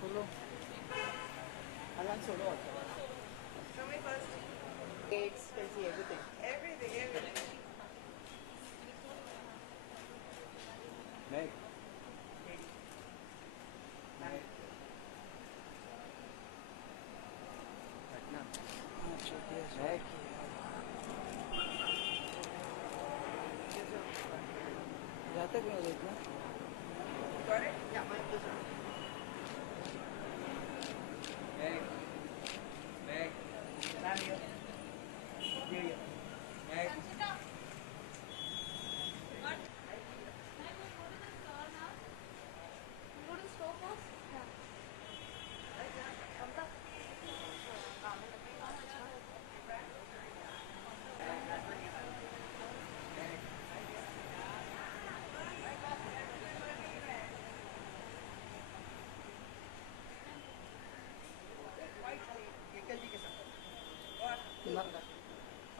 Solo. Alan solo. Show me first. Gates, can see everything. Everything. Meg. Meg. Meg. जाते क्यों देखना? Got it? Yeah, my pleasure. Meg. Meg. I'm here. Meg.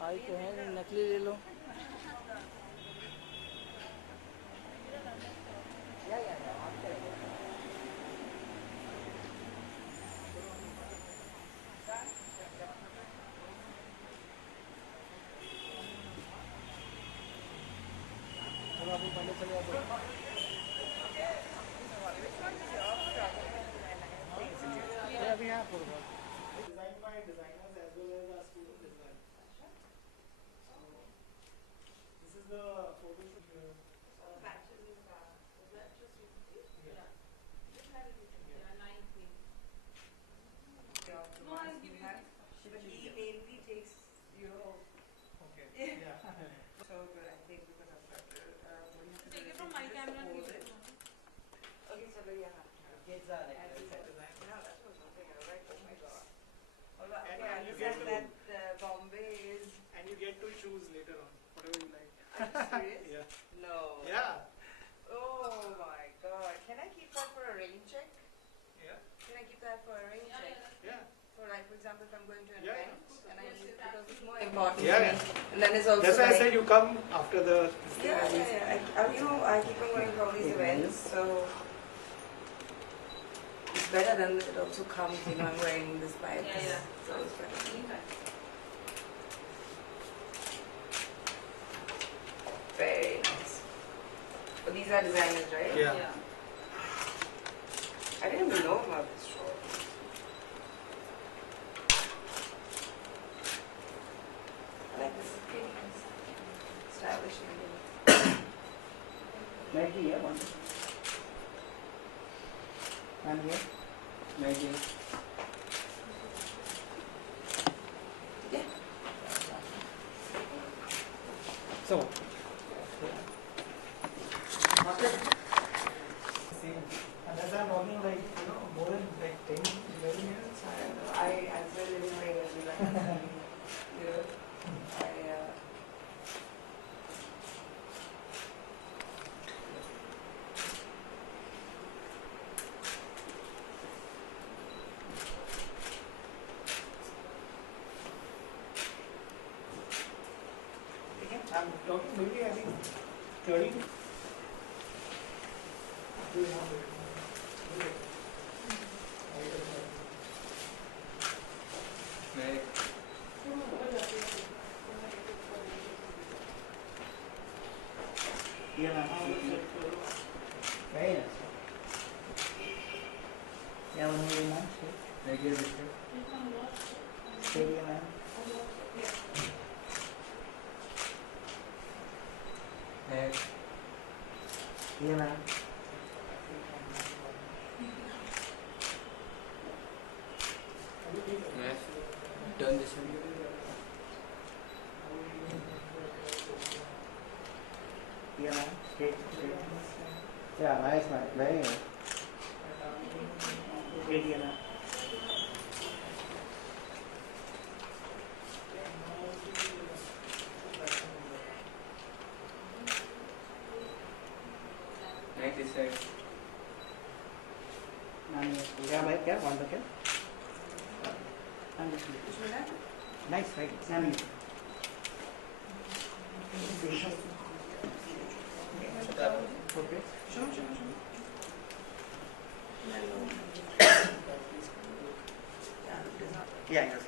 आई तो है नकली ले लो. चलो अभी पहले चले जाओ. अभी यहाँ पर Designed by designers as well as our students as well. This is the photo shoot. But he mainly takes, Okay. Yeah. so good, I think, because of that. Take it from my camera and give it to me. Okay, so yeah. Kids are like As he said, no, that was something I was like, oh my god. Although, And okay, I you understand get that Bombay is. And you get to choose later on whatever you like. Are you serious? Yeah. No. Yeah. Oh my god. Can I keep that for a rain check? Yeah. Can I keep that for a rain check? Yeah. For like, for example, if I'm going to an Yeah, event and I need because it's more important. Yeah, to me. yeah. And then it's also That's why I like, said you come after the. yeah. I keep on going to all these events, so it's better than it also comes, I'm wearing this by this. Yeah. So it's better. Very nice. But these are designers, right? Yeah. I didn't even know about this show. I like this. It's pretty nice. Stylish and Maggie, yeah, one. And here. Maggie. yeah. So. Same. And as I'm walking like, more than like 10, 11 years. I feel living my life. I'm talking maybe I think 30. Meg. Yeah. Very nice. Yeah, one very nice. Meg is it? Stadium. Yeah, man. Yes. Turn this way. Yeah, man. Straight. Yeah, nice, man. Very nice. Straight, yeah, man. Next this side. क्या भाई क्या कौन सा क्या nice right नानी ओके या यस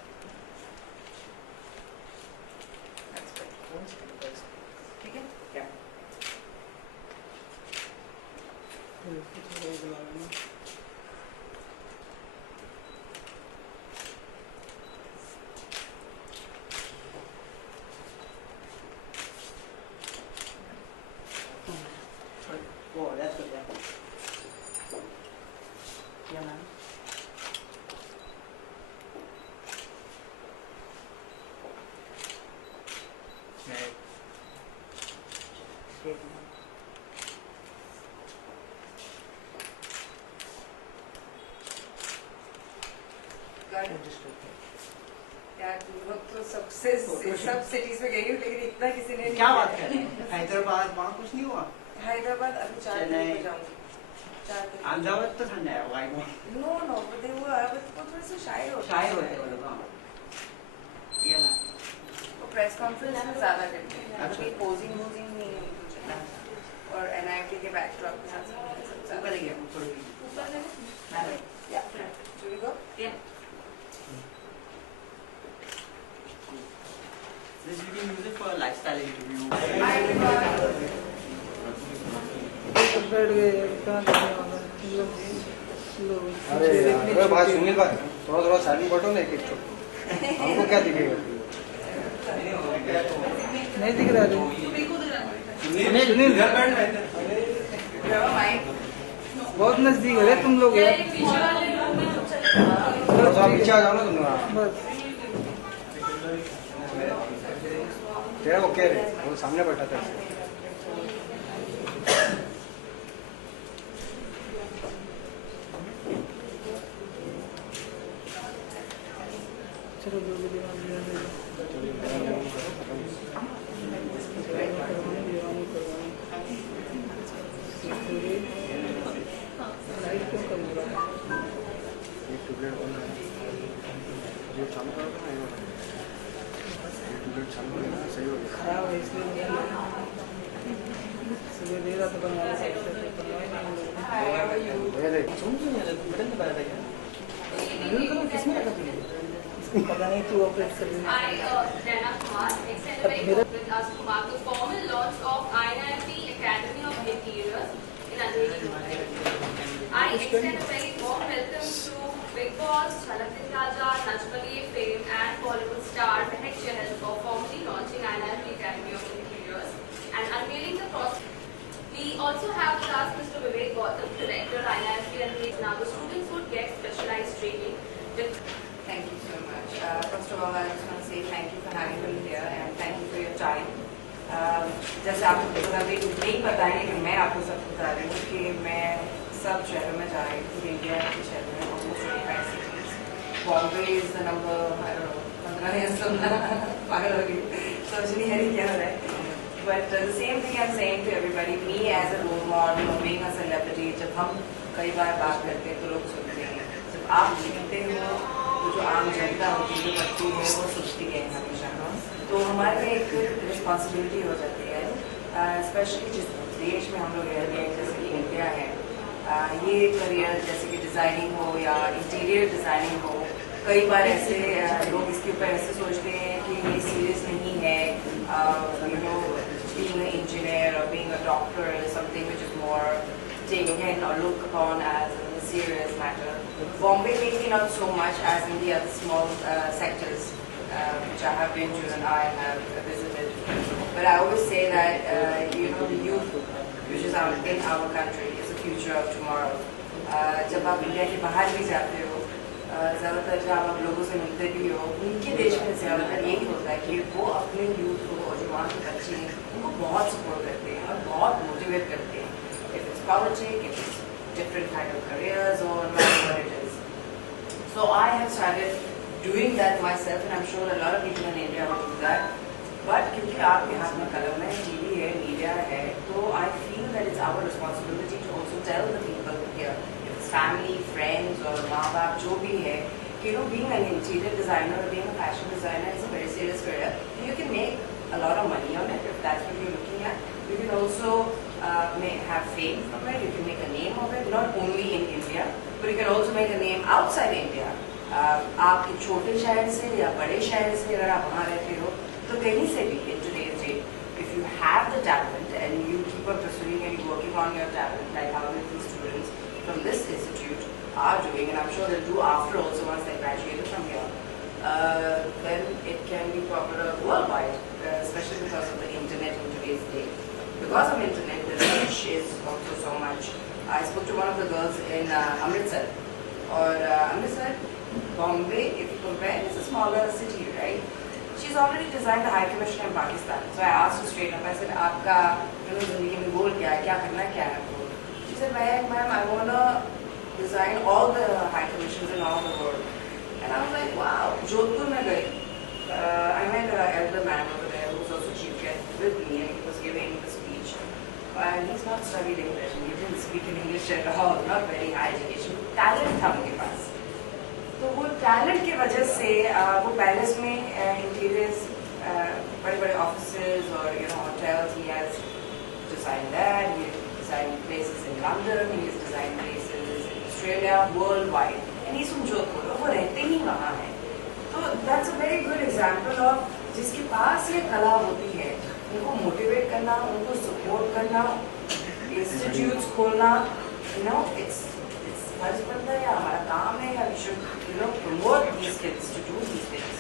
ठीक है क्या Oh, that's good. Yeah, man. Next. Straight, man. Got it? Just okay. यार तुम लोग तो सबसे सब सिटीज में गई हो लेकिन इतना किसी ने नहीं क्या किया। बात कर रहे हैं हैदराबाद वहाँ कुछ नहीं हुआ हैदराबाद अभी 4 दिन चेन्नई। को जाऊंगी 4 दिन अहमदाबाद तो ठंडा है वाई वो नो नो बट वो थोड़े से शायर होते शायर होते हैं वो लोग हाँ ये ना वो प्रेस कॉन्फ्रेंस में ज्यादा करते हैं अच्छा। अभी पोजिंग वोजिंग नहीं है कुछ और एनआईटी के बैकड्रॉप के साथ सब ऊपर ज्यादा गया ऊपर या should we go? This you can use it for a lifestyle interview. Hi everyone. बैठ गए कहाँ जाने वाला लो अरे यार, अरे भाई सुनील भाई थोड़ा थोड़ा साइलेंट बैठो ना एक एक चुप हमको क्या दिखेगा नहीं दिख रहा है सुनील Grab a mic. बहुत नजदीक है तुम लोग यार थोड़ा पीछे आ जाओ ना तुम लोग बस तेरा वो कह रहे वो सामने बैठा था चलो जो भी दिमाग में है लाइट क्यों कम हो रहा है एक ट्यूबलाइट बंद है जो चालू करोगे ना ये वाला ये ट्यूबलाइट चालू करेगा ना सही हो जाएगा खराब है इसलिए सुबह दे रहा था बनवाने से बनवाए नहीं हम लोगों ने Hi, how are you? ये देख इसको पता नहीं तू ऑपरेट कर रही है I, Rana Kumar, extend a very good with us to mark the formal launch of INIT Academy of Interiors in Andheri. I extend a very warm welcome to Big Boss, Jhalak Raja, Nach Baliye fame and Bollywood star Mehak Chahal for formally launching INIT Academy of Interiors and unveiling the process. We also have with us Mr. Vivek Gautam, Director INIT, and now the students would get specialized training with Thank you so much. First of all, I just want to say thank you for having me here and thank you for your time. जैसे आप अभी नहीं पता है लेकिन मैं आपको सब बता रही हूँ कि मैं सब शहरों में जा रही थी इंडिया के शहरों में almost 25 cities. Bombay is the number, I don't know, 15 या 16 पागल हो गई समझ नहीं आ रही क्या हो रहा है. But the same thing I'm saying to everybody, me as a role model or being a celebrity, जब हम कई बार बात करते हैं तो लोग सुनते हैं. जब आप लिखते हो तो जो आम जनता होती है जो पढ़ती है वो सुनती है हमेशा. तो हमारे में एक रिस्पॉन्सिबिलिटी हो जाती है स्पेशली जिस देश में हम लोग रह रहे हैं जैसे कि इंडिया है. ये करियर जैसे कि डिज़ाइनिंग हो या इंटीरियर डिज़ाइनिंग हो कई बार ऐसे लोग इसके ऊपर ऐसे सोचते हैं कि ये सीरियस नहीं है. You know being an engineer or being a doctor is something which is more taken or looked upon as a serious matter. Bombay maybe not so much as in the other small sectors which I have been to and I have visited. But I always say that you know the youth which is in our country, is the future of tomorrow. जब आप इंडिया के बाहर भी जाते हो, ज़्यादातर जब आप लोगों से मिलते भी हो, उनके देश में ज़्यादातर यही होता है कि वो अपने यूथ को और जो वहाँ के बच्चे हैं उनको बहुत सपोर्ट करते हैं और बहुत मोटिवेट करते हैं. If it's politics, if it's different kind of careers or whatever it is. So I have started doing that myself, and I'm sure a lot of people in India will do that. But क्योंकि आपके हाथ में कलम है, TV है, media है, तो I feel that it's our responsibility to also tell the people here, if it's family, friends, or माँ बाप जो भी है, कि being an interior designer or being a fashion designer is a very serious career. You can make a lot of money on it if that's what you're looking at. You can also have fame from it. You can make a name of it, not only in India, but you can also make a name outside India. आपके छोटे शहर से या बड़े शहर से अगर आप वहाँ रहते हो तो कहीं से भी in today's day, if you have the talent and you keep on pursuing and working on your talent, like how many students from this institute are doing, and I'm sure they'll do after also once they graduated from here, then it can be popular worldwide, especially because of the internet in today's day. Because of internet, the reach is also so much. I spoke to one of the girls in Amritsar, or Amritsar, Bombay, if you compare, it's a smaller city, right? She's already designed the High Commission in Pakistan. So I asked her straight up, I said, "Aapka, ज़िंदगी में goal क्या है? क्या करना क्या है आपको?" She said, "Ma'am, I wanna design all the High Commissions in all the world." And I was like, "Wow." Jodhpur में गई. I met an elder man over there who was also chief guest with me, and he was giving the speech. And he's not studied English, and he didn't speak in English at all. Not very high education. Talent था उनके पास. तो वो टैलेंट की वजह से वो पेरिस में इंटीरियर्स बड़े बड़े ऑफिसेज और hotels, he has designed that, he has designed places in London, he has designed places in Australia, worldwide, and he's from Jodhpur, वो रहते ही वहाँ हैं. तो that's a very good example of जिसके पास ये कला होती है उनको मोटिवेट करना, उनको सपोर्ट करना, इंस्टीट्यूट्स खोलना, it's फर्ज बनता है या हमारा काम है, या we should promote these kids to do these things.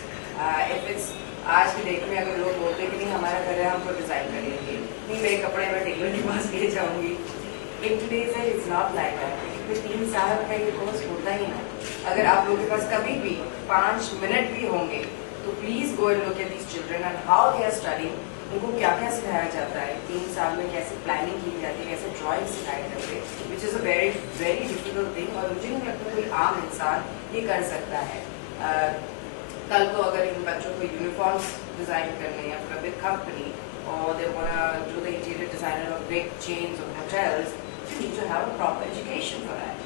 If it's आज की डेट में अगर लोग बोलते हैं कि नहीं हमारा घर है हमको डिजाइन करेंगे, नहीं मेरे कपड़े मैं टेलर के पास ले जाऊंगी, in today's day it's not like that. क्योंकि 3 साल का ये कोर्स होता ही ना. अगर आप लोगों के पास कभी भी 5 मिनट भी होंगे तो please go and look at these children and how they are studying. उनको क्या क्या सिखाया जाता है, 3 साल में कैसे प्लानिंग की जाती है, कैसे ड्राइंग सिखाई जाती है, which is a very very difficult thing. और मुझे नहीं लगता कोई आम इंसान ये कर सकता है. कल को अगर इन बच्चों को यूनिफॉर्म्स डिज़ाइन करने या फिर बिग कंपनी और they wanna do the interior designer of big chains of hotels, you need to have a proper education for that.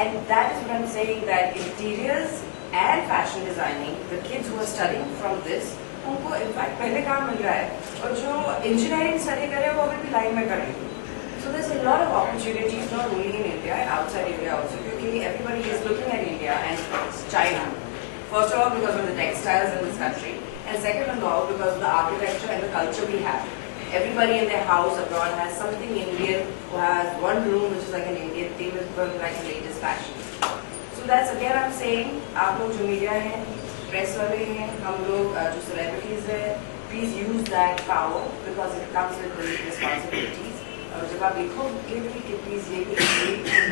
And that is what I'm saying, that interiors and fashion designing, the kids who are studying from this, उनको इनफैक्ट पहले काम मिल रहा है, और जो engineering study करे वो अभी भी लाइन में करेंगे. So there's a lot of opportunities not only in India and outside India also, क्योंकि everybody is looking at India and China. First of all because of the textiles in this country, and second of all because of the architecture and the culture we have. Everybody in their house abroad has something Indian, who has one room which is like an Indian theme, with like the latest fashion. So that's again I'm saying, आप लोग जो मीडिया हैं, प्रेस वाले हैं, हम लोग जो सेलिब्रिटीज हैं, please use that power because it comes with the responsibilities. और जब आप लिखोगे भी कि please ये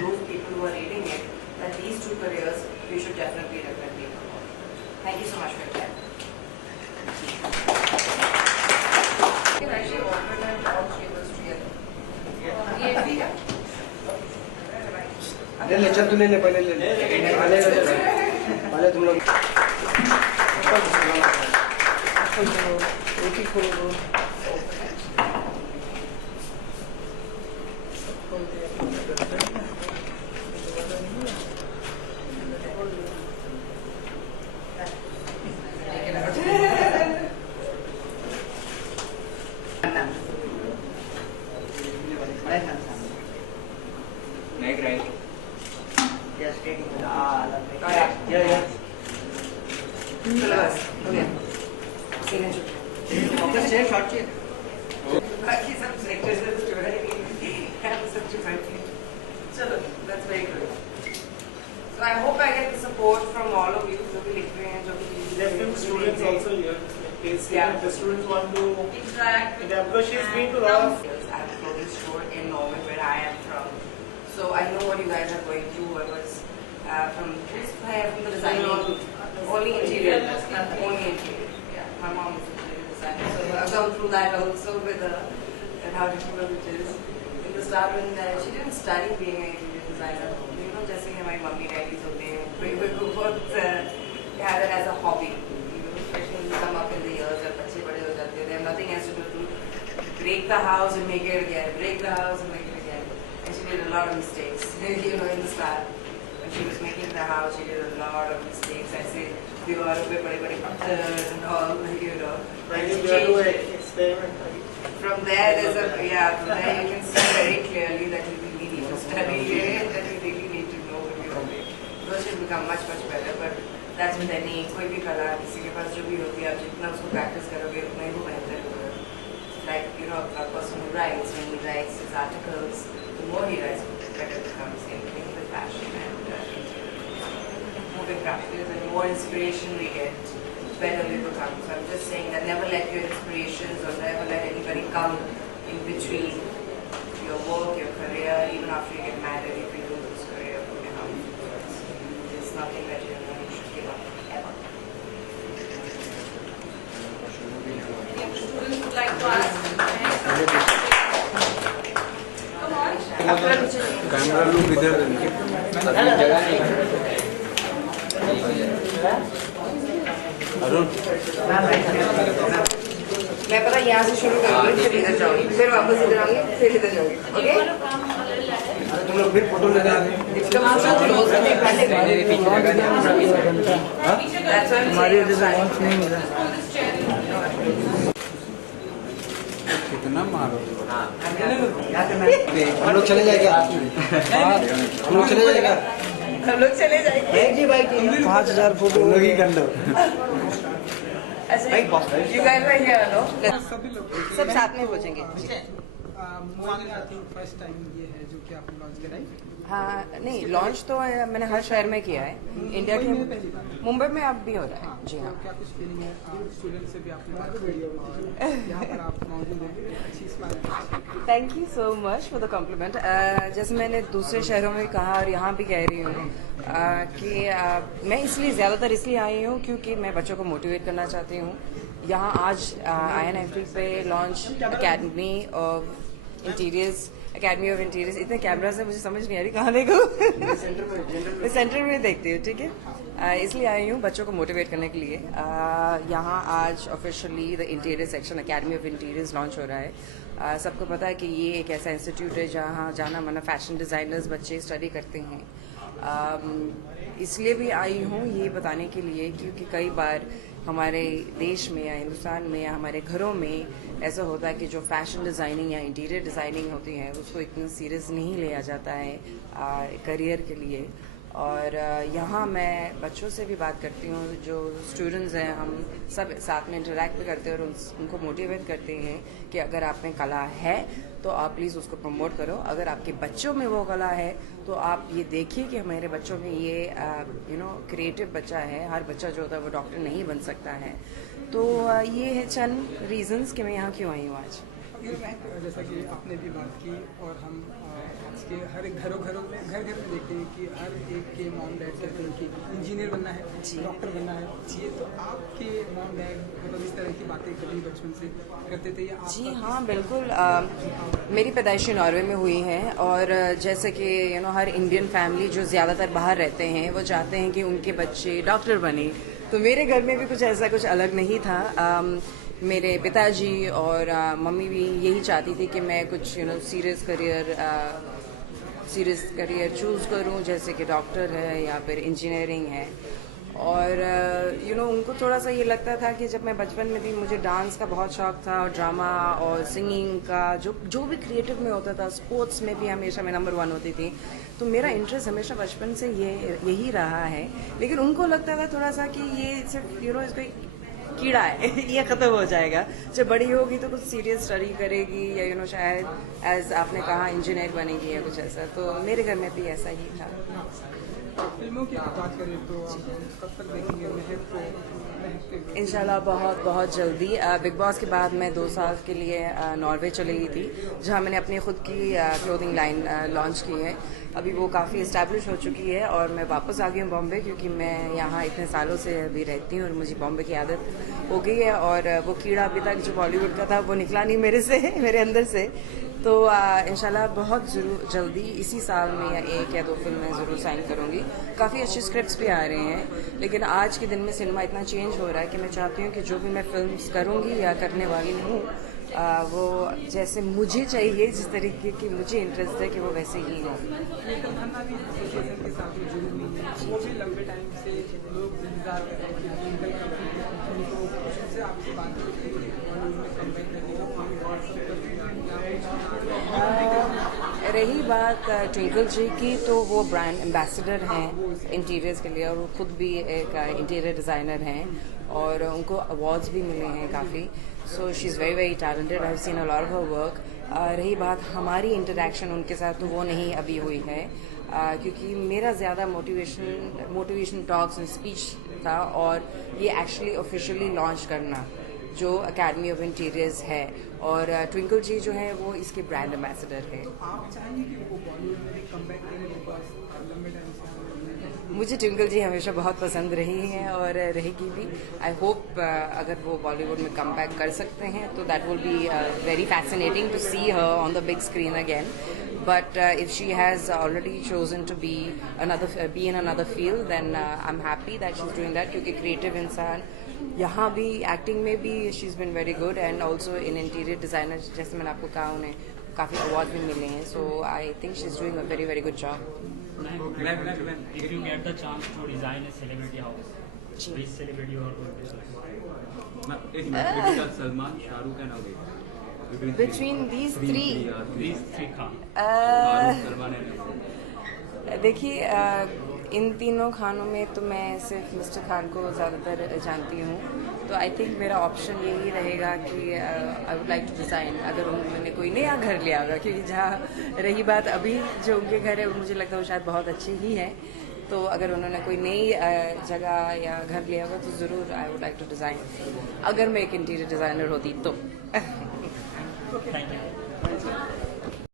those people who are reading it, that these 2 careers you should definitely promote. Thank you so much for your time. You can actually open and all tables together. ये भी है. ले चल, तू ले पहले पहले तुम लोग Meg, right? Yes, taking it. या Okay. Signature. Focus chair, short chair. बाकी सब sectors में तो जोड़ा ही नहीं है, सब चुकाती है. चलो, that's very good. So I hope I get the support from all of you, जो भी लिख रहे हैं, जो भी There are few students also here. Yeah. The students want to interact. because she's been to a lot of I have clothing store in Norway, where I am from. So I know what you guys are going through. I was from the designing, only interior. Yeah, my mom is a interior designer, so I've gone through that also with her and how difficult it is. In the start, when she didn't study being an interior designer, you know, जैसे कि हमारी mummy daddies होते हैं, वो बहुत had it as a hobby. You know, especially when you come up in the years, जब बच्चे बड़े हो जाते हैं, they have nothing else to do to break the house and make it again, break the house and make it again. And she did a lot of mistakes, you know, in the start. When she was making the house, she did a lot of mistakes. I say, दीवारों पे बड़े-बड़े पत्थर and all, you know. Right, you have to experiment. From there, from there you can see very clearly that you really need to study it, that you really need to know what you're doing. Those will become much, much better, but that's with any, कोई भी कला, किसी के पास जो भी होती है, आप जितना उसको practice करोगे, उतना ही वो बेहतर होगा. Like, you know, a person who writes, when he writes his articles, the more he writes, the better it becomes. Same thing with fashion and moving practice, and the more inspiration we get, better we become. So I'm just saying that never let your inspirations or never let anybody come in between your work, your career, even after you get married, if you do this career, you know, there's nothing that you know you should give up ever. Students would like to ask. Come on. Camera look इधर जगह नहीं अरुण मैं पता यहाँ से शुरू करूँगी, फिर इधर जाऊँगी, फिर वापस इधर आऊँगी, फिर इधर जाऊँगी. ओके? तुम लोग फिर फोटो लेना हमारी डिजाइन नहीं मिला. कितना मारो हम लोग चले जाएगा हम लोग चले जाएगा हम लोग चले जाएंगे. जी भाई 5000 फोटो लोग ही कर लो. You guys are here, no? सभी लोग सब साथ में पहुँचेंगे. फर्स्ट टाइम ये है जो कि आपने लॉन्च कराई. हाँ, नहीं लॉन्च तो मैंने हर शहर में किया है. इंडिया के मुंबई में अब भी हो रहा है. जी हाँ. क्या कुछ फीलिंग है? स्टूडेंट से भी आपने बात करी और यहाँ पर आप मौजूद हैं, अच्छी smile. Thank you so much for the compliment. जैसे मैंने दूसरे शहरों में कहा और यहाँ भी कह रही हूँ कि मैं इसलिए ज़्यादातर इसलिए आई हूँ क्योंकि मैं बच्चों को मोटिवेट करना चाहती हूँ. यहाँ आज INFT पे launch academy of interiors, academy of interiors. इतने कैमरा से मुझे समझ नहीं आ रही कहाँ देखो. मैं सेंटर में देखती हूँ. ठीक है, इसलिए आई हूँ बच्चों को मोटिवेट करने के लिए. यहाँ आज officially the interior section academy of interiors launch हो रहा है. सबको पता है कि ये एक ऐसा इंस्टीट्यूट है जहाँ जाना माना फैशन डिज़ाइनर्स बच्चे स्टडी करते हैं. इसलिए भी आई हूँ ये बताने के लिए क्योंकि कई बार हमारे देश में या हिंदुस्तान में या हमारे घरों में ऐसा होता है कि जो फैशन डिज़ाइनिंग या इंटीरियर डिज़ाइनिंग होती है उसको इतना सीरियस नहीं लिया जाता है करियर के लिए. और यहाँ मैं बच्चों से भी बात करती हूँ, जो स्टूडेंट्स हैं, हम सब साथ में इंटरेक्ट भी करते हैं और उनको मोटिवेट करते हैं कि अगर आप में कला है तो आप प्लीज़ उसको प्रमोट करो. अगर आपके बच्चों में वो कला है तो आप ये देखिए कि हमारे बच्चों में ये क्रिएटिव बच्चा है. हर बच्चा जो होता है वो डॉक्टर नहीं बन सकता है. तो ये है चंद रीजंस कि मैं यहाँ क्यों आई हूँ आज. जैसा कि आपने भी बात की और हम आज के हर एक घर घर में देखते हैं कि हर एक के मॉम डैड कहते हैं कि इंजीनियर बनना है, डॉक्टर बनना है. जी, तो आपके मॉम डैड मतलब इस तरह की बातें कभी बचपन से करते थे? जी हाँ, बिल्कुल. मेरी पैदाइशी नॉर्वे में हुई है और जैसे कि हर इंडियन फैमिली जो ज़्यादातर बाहर रहते हैं वो चाहते हैं कि उनके बच्चे डॉक्टर बने. तो मेरे घर में भी कुछ अलग नहीं था. मेरे पिताजी और मम्मी भी यही चाहती थी कि मैं कुछ सीरियस करियर चूज़ करूं, जैसे कि डॉक्टर है या फिर इंजीनियरिंग है. और उनको थोड़ा सा ये लगता था कि जब मैं बचपन में थी मुझे डांस का बहुत शौक था और ड्रामा और सिंगिंग का जो भी क्रिएटिव में होता था. स्पोर्ट्स में भी हमेशा मैं नंबर 1 होती थी. तो मेरा इंटरेस्ट हमेशा बचपन से यही रहा है. लेकिन उनको लगता था थोड़ा सा कि ये सिर्फ इसको कीड़ा है ये ख़त्म हो जाएगा। जब बड़ी होगी तो कुछ सीरियस स्टडी करेगी या यू नो शायद एज आपने कहा इंजीनियर बनेगी या कुछ ऐसा, तो मेरे घर में भी ऐसा ही था। फिल्मों की बात करें तो कब तक देखेंगे महक को? इंशाल्लाह बहुत बहुत जल्दी। बिग बॉस के बाद मैं 2 साल के लिए नॉर्वे चली गई थी, जहां मैंने अपनी खुद की क्लोथिंग लाइन लॉन्च की है। अभी वो काफ़ी इस्टेब्लिश हो चुकी है और मैं वापस आ गई हूँ बॉम्बे, क्योंकि मैं यहाँ इतने सालों से अभी रहती हूँ और मुझे बॉम्बे की आदत हो गई है। और वो कीड़ा अभी तक जो बॉलीवुड का था वो निकला नहीं मेरे से मेरे अंदर से। तो इंशाल्लाह बहुत जल्दी इसी साल में या 1 या 2 फिल्में ज़रूर साइन करूँगी। काफ़ी अच्छे स्क्रिप्ट्स भी आ रहे हैं, लेकिन आज के दिन में सिनेमा इतना चेंज हो रहा है कि मैं चाहती हूँ कि जो भी मैं फिल्म्स करूँगी या करने वाली हूँ वो जैसे मुझे चाहिए, जिस तरीके की मुझे इंटरेस्ट है कि वो वैसे ही हो। वो भी लंबे टाइम से लोग इंतजार कर रहे हैं। रही बात ट्विंकल जी की, तो वो ब्रांड एम्बेसडर हैं इंटीरियर्स के लिए और वो खुद भी एक इंटीरियर डिज़ाइनर हैं और उनको अवार्ड्स भी मिले हैं काफ़ी। So she is very very talented, I have seen a lot of her work. रही बात हमारी इंटरेक्शन उनके साथ, तो वो नहीं अभी हुई है क्योंकि मेरा ज़्यादा मोटिवेशन टॉक्स एंड स्पीच था और ये एक्चुअली ऑफिशियली लॉन्च करना जो अकेडमी ऑफ इंटीरियर्स है, और ट्विंकल जी जो है वो इसके ब्रांड एम्बेसडर है। आप चाहेंगे कि वो बॉलीवुड में कमबैक करें? बिकॉज लंबे टाइम से मुझे ट्विंकल जी हमेशा बहुत पसंद रही हैं और रहेगी भी। आई होप अगर वो बॉलीवुड में कम बैक कर सकते हैं तो that will be very fascinating to see her on the big screen again. But if she has already chosen to be in another field, then I'm happy that she's doing that, क्योंकि creative इंसान यहाँ भी एक्टिंग में भी she's been very good, and also in interior designer जैसे मैंने आपको कहा उन्हें काफ़ी अवार्ड भी मिले हैं, so I think she's doing a very very good job. If you get the chance to design a celebrity house, which celebrity you are going to design? Salman, Shah Rukh and Avi. Between these three, These three Khan. देखिए इन तीनों खानों में तो मैं सिर्फ मिस्टर खान को ज़्यादातर जानती हूँ, तो आई थिंक मेरा ऑप्शन यही रहेगा कि I would like to design, अगर उन्होंने कोई नया घर लिया होगा, क्योंकि जहाँ रही बात अभी जो उनके घर है वो मुझे लगता है वो शायद बहुत अच्छे ही हैं, तो अगर उन्होंने कोई नई जगह या घर लिया होगा तो ज़रूर I would like to design, अगर मैं एक इंटीरियर डिज़ाइनर होती तो। Thank you.